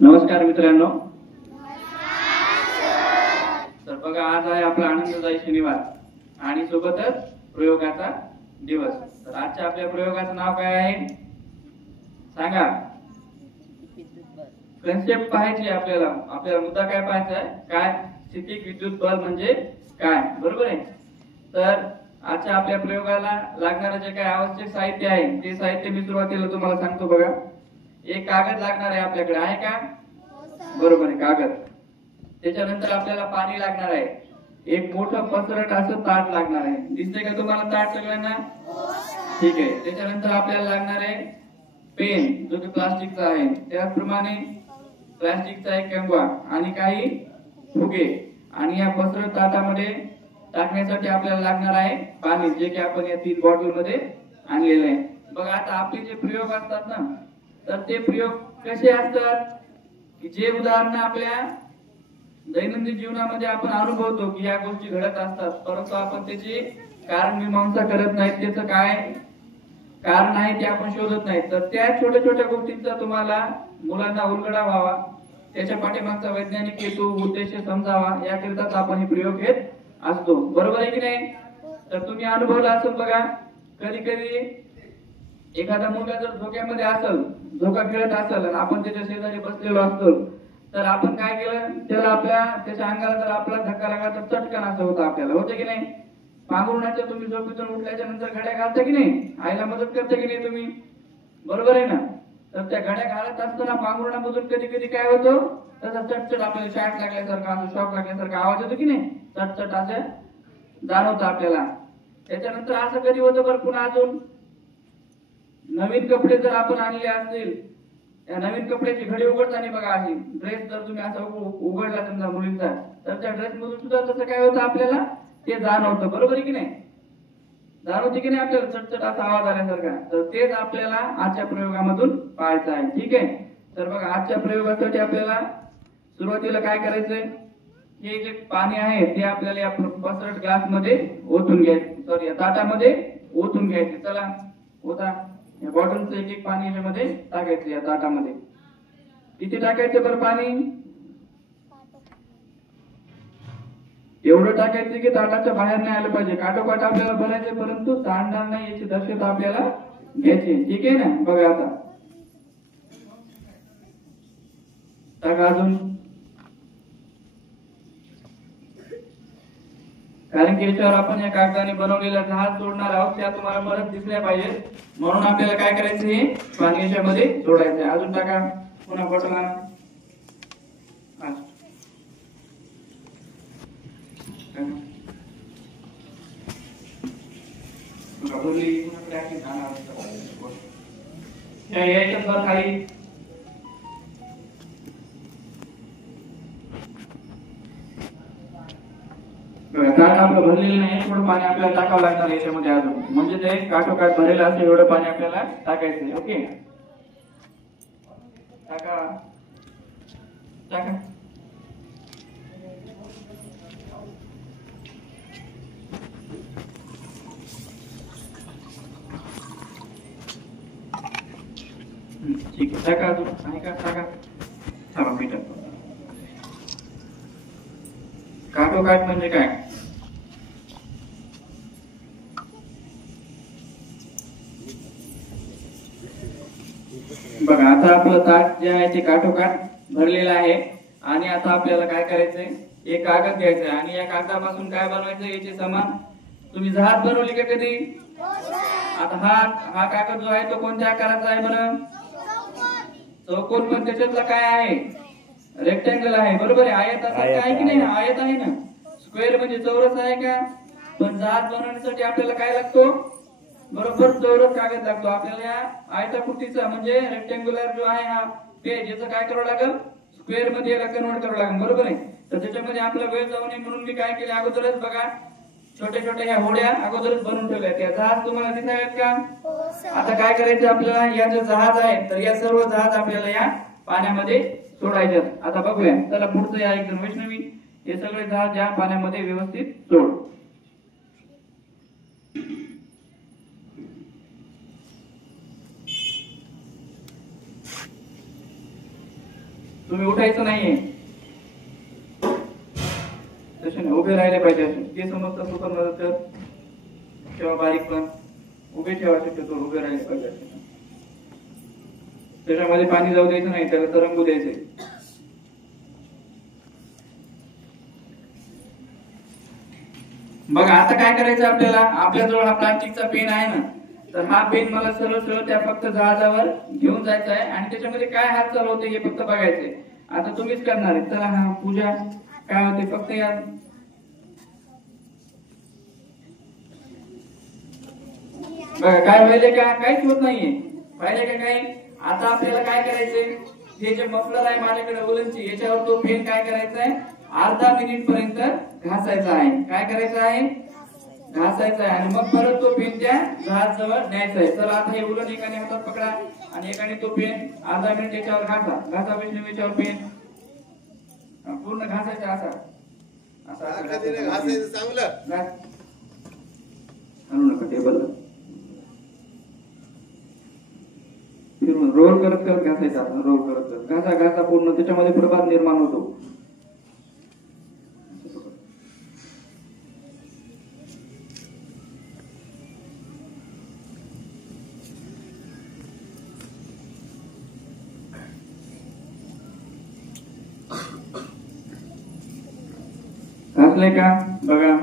नमस्कार मित्रांनो. तर बघा, आज आहे आपला आनंददायी शनिवार आणि सोबतच प्रयोगाचा दिवस. तर आजच्या आपल्या प्रयोगाचं नाव काय आहे सांगा. कन्सेप्ट पाहायची आपल्याला मुद्दा काय पाहायचा आहे, काय स्थितिक विद्युत बल म्हणजे काय, बरोबर आहे. तर आजच्या आपल्या प्रयोगाला लागणारे जे काय आवश्यक साहित्य आहे ते साहित्य मी सुरुवातीला तुम्हाला सांगतो. बघा, एक कागद लागणार आहे आपल्याकडे, आहे का? बरोबर आहे, कागद. त्याच्यानंतर आपल्याला पाणी लागणार आहे. एक मोठं पसरट असं ताट लागणार आहे. दिसतंय का तुम्हाला ताट सगळ्यांना? ठीक आहे. त्याच्यानंतर आपल्याला लागणार आहे पेन, जो की प्लास्टिकचा आहे. त्याचप्रमाणे प्लास्टिकचा एक कंगवा आणि काही फुगे. आणि या पसरट ताटामध्ये टाकण्यासाठी आपल्याला लागणार आहे पाणी, जे की आपण या 3 बॉटल मध्ये आणलेलं आहे. बघा, आता आपले जे प्रयोग असतात ना, तर ते प्रयोग कसे असतात की जे उदाहरण आपल्या दैनंदिन जीवनामध्ये आपण अनुभवतो की या गोष्टी घडत असतात, परंतु आपण त्याची कारण मीमांसा करत नाही. त्याचं काय कारण आहे ते आपण शोधत नाही. तर त्या छोट्या छोट्या गोष्टींचा तुम्हाला मुलांना उलगडा व्हावा, त्याच्या पाठीमागचा वैज्ञानिक हेतू उद्देश समजावा, याकरिताच आपण हे प्रयोग घेत असतो. बरोबर आहे की नाही? तर तुम्ही अनुभवला असेल बघा, कधी कधी एखादा मुलगा जर धोक्यामध्ये असेल, धोका खेळत असेल आणि आपण त्याच्या शेजारी बसलेलो असतो, तर आपण काय केलं, त्याच्या अंगाला जर आपला धक्का लागला तर चटकन असं होतं आपल्याला, होतं की नाही? पांघरुणाच्या तुम्ही झोपेतून उठल्याच्या नंतर घड्या घालता की नाही? आईला मदत करता की नाही तुम्ही? बरोबर आहे ना? तर त्या घड्या घालत असताना पांघरुणामधून कधी कधी काय होतं, त्याचा चटचट आपल्याला शॉक लागल्यासारखा, असं शॉक लागल्यासारखा आवाज येतो की नाही? चटचट असं जाणवतं आपल्याला. त्याच्यानंतर असं कधी होतं बरं, पुन्हा अजून नवीन कपडे जर आपण आणले असतील, त्या नवीन कपड्याची घडी उघडताना बघा, अशी ड्रेस जर तुम्ही असा उघडला समजा मुलींचा, तर त्या ड्रेस मधून सुद्धा तसं काय होतं आपल्याला ते जाणवतं. बरोबर आहे की नाही? जाणवते की नाही आपल्याला चटचट असा आवाज आल्यासारखा? तर तेच आपल्याला आजच्या प्रयोगामधून पाहायचं आहे. ठीक आहे. तर बघा, आजच्या प्रयोगासाठी आपल्याला सुरुवातीला काय करायचंय, हे जे पाणी आहे ते आपल्याला या पसरट ग्लास मध्ये ओतून घ्यायचं, सॉरी या ताटामध्ये ओतून घ्यायचे. चला होता, या बॉटलचं एक एक पाणी याच्यामध्ये टाकायचं, या ताटामध्ये. किती टाकायचं बरं पाणी? एवढं टाकायचं की ताटाच्या बाहेर नाही आलं पाहिजे. काठोकाठ आपल्याला बनायचं, परंतु सांडणार नाही याची दक्षता आपल्याला घ्यायची. ठीक आहे ना? बघा आता टाका अजून, कारण की याच्यावर आपण या कागदाने बनवलेला जहाज सोडणार आहोत, त्या तुम्हाला परत दिसल्या पाहिजे, म्हणून आपल्याला काय करायचं, हे पाणी याच्यामध्ये सोडायचं. अजून टाका, पुन्हा बॉटल आणा. खाली ताट आपलं भरलेलं नाही, थोडं पाणी आपल्याला टाकावं लागणार याच्यामध्ये अजून, म्हणजे ते काठोकाठ भरेलं असं एवढं पाणी आपल्याला टाकायचं. ओके, टाका टाका. ठीक आहे, टाका अजून, आहे का? टाका. थांबा मी टाकतो. काठोकाठ म्हणजे काय? बघा, आता आपलं ताट जे आहे ते काठोकाठ भरलेलं आहे. आणि आता आपल्याला काय करायचंय, एक कागद घ्यायचा आहे आणि या कागदापासून काय बनवायचं, याचे समान. तुम्ही जहाज बनवली का कधी? आता हा कागद जो आहे तो कोणत्या आकाराचा आहे बरं? चौकोन. पण त्याच्यातला काय आहे? रेक्टँगल आहे. बरोबर आहे. आयत असं आहे की नाही? आयत आहे ना. स्क्वेअर म्हणजे चौरस आहे का? पण जहाज बनवण्यासाठी आपल्याला काय लागतो? बरोबर चौरस कागद लागतो आपल्याला. या आयताकृतीचा म्हणजे रेक्टँग्युलर जो आहे हा पेज, याचं काय करावं लागेल, स्क्वेअर मध्ये याला कन्वर्ट करावं लागेल. बरोबर आहे. तर त्याच्यामध्ये आपला वेळ जाऊ नये म्हणून मी काय केले, अगोदरच बघा छोट्या छोट्या ह्या होड्या अगोदरच बनवून ठेवल्या. त्या जहाज तुम्हाला दिसत आहेत का? आता काय करायचं आपल्याला, या जे जहाज आहे तर या सर्व जहाज आपल्याला या पाण्यामध्ये सोडायचे. आता बघूया, चला पुढचं या एकदम वैष्णवी, हे सगळे जहाज या पाण्यामध्ये व्यवस्थित सोड. तुम्ही उठायचं नाहीये, तसे नाही, उभे राहिले पाहिजे. असे ते समजतं सुपर नजर तर किंवा बारीक पण उभे ठेवा, शक्यतो उभे राहिले पाहिजे. त्याच्यामध्ये पाणी जाऊ द्यायचं नाही, त्याला तरंगू द्यायचे. बघा आता काय करायचं आपल्याला, आपल्याजवळ हा प्लास्टिकचा पेन आहे ना, तर हा पेन मला सरळ सरळ त्या फक्त जहाजावर घेऊन जायचा आहे आणि त्याच्यामध्ये काय हालचाल होते हे फक्त बघायचंय. आता तुम्हीच करणार आहे. चला हा पूजा काय होते फक्त या बघा काय व्हायले का, काहीच होत नाहीये, पाहिले का काही. आता आपल्याला काय करायचंय, हे जे मफलर आहे माझ्याकडे उलनची, याच्यावर तो पेन काय करायचा आहे, अर्धा मिनिट पर्यंत घासायचा आहे. काय करायचं आहे, घासायचा आहे आणि मग परत तो पेन त्या जहाज जवळ न्यायचा आहे. चला आता हे उलन एकाने हातात पकडा आणि एकाने तो पेन अर्धा मिनिट याच्यावर घासा. घासा विष्णू याच्यावर पेन पूर्ण घासायचा असा असा घासायचं चांगलं. आणू नका टेबल फिरून रोल करत करत घासायचा. आपण रोल करत करत घासा घासा पूर्ण त्याच्यामध्ये प्रभाव निर्माण होतो. घासले का बघा.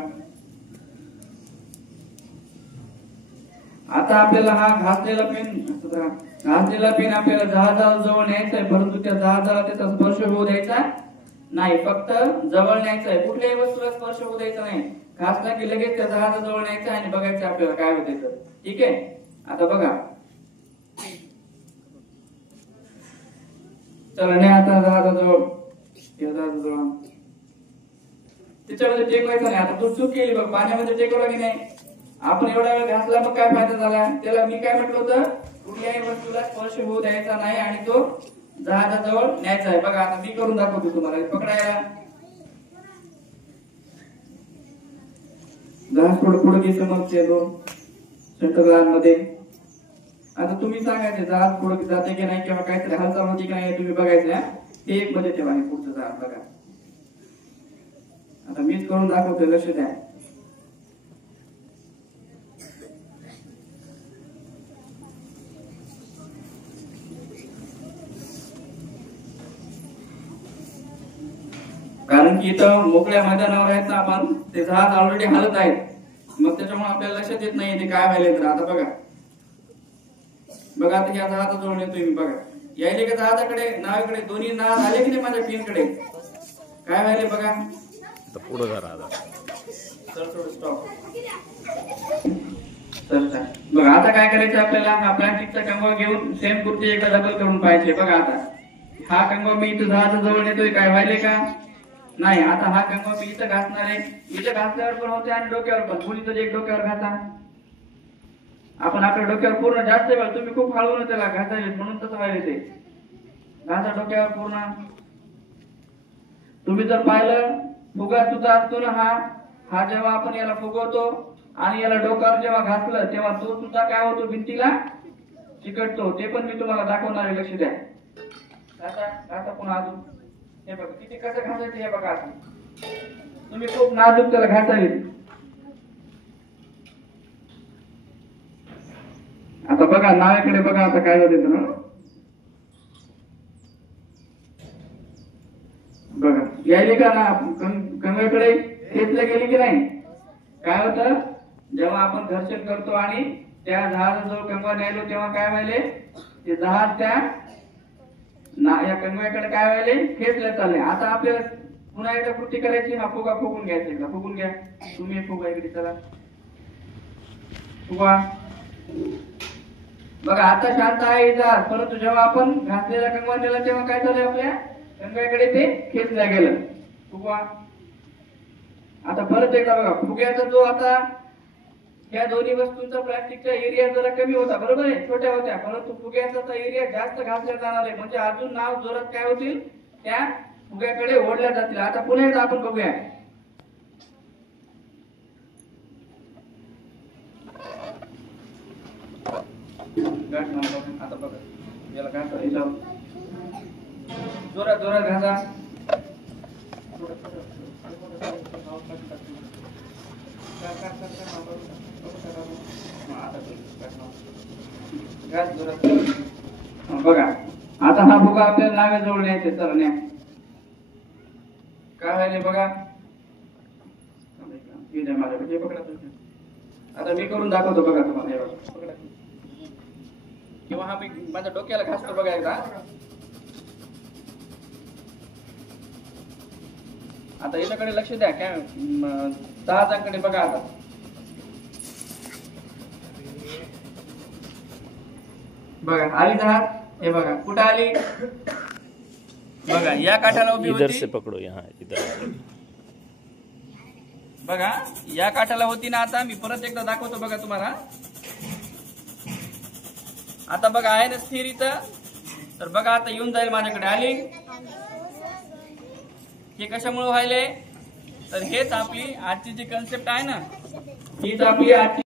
आता आपल्याला हा घासलेला पेन आपल्याला जहाजाजवळ न्यायचा आहे, परंतु त्या जहाजाला त्याचा स्पर्श होऊ द्यायचा नाही, फक्त जवळ न्यायचा आहे. कुठल्याही वस्तूला स्पर्श होऊ द्यायचा नाही. घासला की लगेच त्या जहाजाजवळ न्यायचं आणि बघायचं आपल्याला काय होते तर. ठीक आहे, आता बघा. चला न्या आता जहाजाजवळ. त्याच्यामध्ये टेकवायचं नाही. आता तू चूक केली बघ, पाण्यामध्ये टेकवला की नाही. आपण एवढा वेळ घासला मग काय फायदा झाला. त्याला मी काय म्हटलं होतं, कुठल्याही वस्तूला स्पर्श होऊ द्यायचा नाही आणि तो जहाजाजवळ न्यायचा आहे. बघा आता मी करून दाखवतो तुम्हाला. पकडायला जहाज थोडं पुढे घेतो मग ते सेंटर मध्ये. आता तुम्ही सांगायचे जहाज पुढे जाते की नाही किंवा काहीतरी हालचाल होती की नाही तुम्ही बघायचं. हे एक मध्ये ठेवा, हे पुढचं जहाज बघा. आता मीच करून दाखवतो, लक्ष द्या. कारण की इथं मोकळ्या मैदानावर आहेत ना आपण, ते जहाज ऑलरेडी हालत आहेत, मग त्याच्यामुळे आपल्याला लक्षात येत नाही ते काय व्हायला. तर आता बघा बघा आता या जहाजाजवळ येतोय मी. बघा यायले का जहाजाकडे, नावेकडे, दोन्ही नाव आले की नाही माझ्या पेनकडे. काय व्हायले बघा. पुढे बघा आता काय करायचं आपल्याला, हा प्लास्टिकचा कंगवा घेऊन सेम कुर्ती एकदा डबल करून पाहिजे. बघा आता हा कंगवा मी इथं जहाजाजवळ नेतोय, काय व्हायले का नाही. आता हा कंगवा मी इथं घासणार आहे. इथं घासल्यावर पण होते आणि डोक्यावर पण. कुणीतरी एक डोक्यावर घासा. आपण आपल्या डोक्यावर पूर्ण जास्त वेळ, तुम्ही खूप हळून त्याला घासायचे म्हणून तसं व्हायला ते. घासा डोक्यावर पूर्ण. तुम्ही जर पाहिलं फुगा सुद्धा असतो ना, हा जेव्हा आपण याला फुगवतो आणि याला डोक्यावर जेव्हा घासलं तेव्हा तो सुद्धा काय होतो, भिंतीला चिकटतो. ते पण मी तुम्हाला दाखवणार आहे, लक्ष द्या. घासा पुन्हा अजून. हे बघा किती कसं घासायचं हे बघा. तुम्ही खूप नाजूक त्याला घासायला. आता बघा नावाकडे बघा आता काय होते ना. बघा यायले का ना कंगव्याकडे खेचलं गेली की नाही. काय होतं, जेव्हा आपण घर्षण करतो आणि त्या जहाजाजवळ कंगवा न्यायलो तेव्हा काय व्हायले, ते जहाज त्या या कंगव्याकडे काय व्हायले, खेचले चालले. आता आपल्याला पुन्हा एकदा कृती करायची. हा फुगा फुगून घ्यायचा, एकदा फुगून घ्या. तुम्ही फुगा इकडे चला फुगा. बघा आता शांत आहे जहाज, परंतु जेव्हा आपण घासलेला कंगवा नेला तेव्हा काय झालं, आपल्या कंगव्याकडे ते खेचल्या गेलं. फुगवा. आता परत एकदा बघा फुग्याचा जो आता या दोन्ही वस्तूंचा प्लास्टिकचा एरिया जरा कमी होता, बरोबर आहे, छोट्या होत्या, परंतु फुग्याचा एरिया जास्त घासला जाणार आहे. म्हणजे अजून नाव जोरात काय होतील, त्या फुग्याकडे ओढल्या जातील. आता पुन्हा एकदा आपण बघूया. आता बघा याला काय करायचं, जोरात जोरात घासा. घास जोरात. बघा आता हा फुगा आपल्याला नाव्याजवळ न्यायचे सर न्या. काय व्हायले बघा. माझ्याकडे पकडा. आता मी करून दाखवतो बघा तुम्हाला. पकडा किंवा हा मी माझ्या डोक्याला घासतो बघा एकदा. आता याच्याकडे लक्ष द्या. काय जहाजाकडे बघा. आता बघा आली जहाज. हे बघा कुठं आली बघा. या काठाला उभी होती. इधर से पकडो. यहाँ इधर बघा या काठाला होती ना. आता मी परत एकदा दाखवतो बघा तुम्हाला. आता बघा आहे ना स्थिर इथं. तर बघा आता येऊन जाईल माझ्याकडे. आली. हे कशामुळे व्हायले तर हेच आपली आजची जी कन्सेप्ट आहे ना हीच आपली आजची